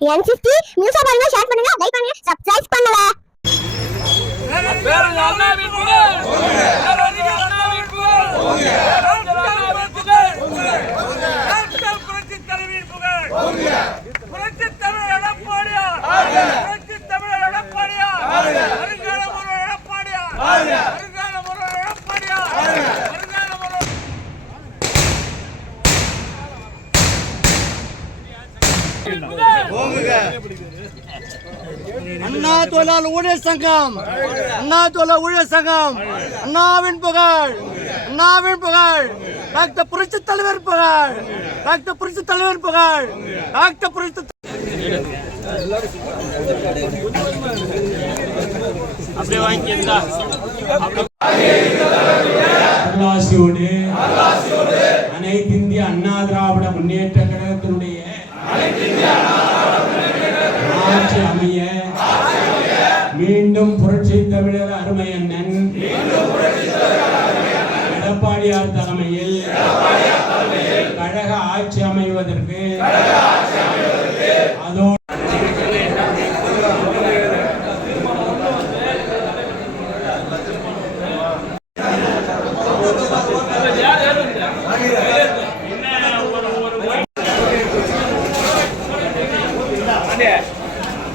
என் சிஸ்டி நியூஸ் பாருங்க ஷேர் பண்ணுங்க லைக் பண்ணுங்க சப்ஸ்கிரைப் பண்ணுங்க பேரறிஞர் அண்ணாவின் புகழ் பேரறிஞர் அண்ணாவின் புகழ் பேரறிஞர் புகழ் டாக்டர் புரட்சித் தலைவியின் புகழ் புரட்சித் தமிழர் எடப்பாடியார் புரட்சித் தமிழர் எடப்பாடியார் வருங்கால முதல்வர் எடப்பாடியார் வருங்கால முதல்வர் எடப்பாடியார் வருங்கால முதல்வர் அண்ணா தொழிலாளர் ஊழியர் சங்கம். அண்ணா தொழிலாளர் ஊழியர் சங்கம். அண்ணாவின் புகழ். அண்ணாவின் புகழ். டாக்டர் புரட்சி தலைவர் புகழ். டாக்டர் புரட்சி தலைவர் புகழ். டாக்டர் புரட்சி அருளாசியோடு அனைத்து இந்திய அண்ணா திராவிட முன்னேற்ற கழகத்தினுடைய ஆட்சி அமைய மீண்டும் புரட்சி தமிழர் அருமை அண்ணன் எடப்பாடியார் தலைமையில் கழக ஆட்சி அமைவதற்கு அதோடு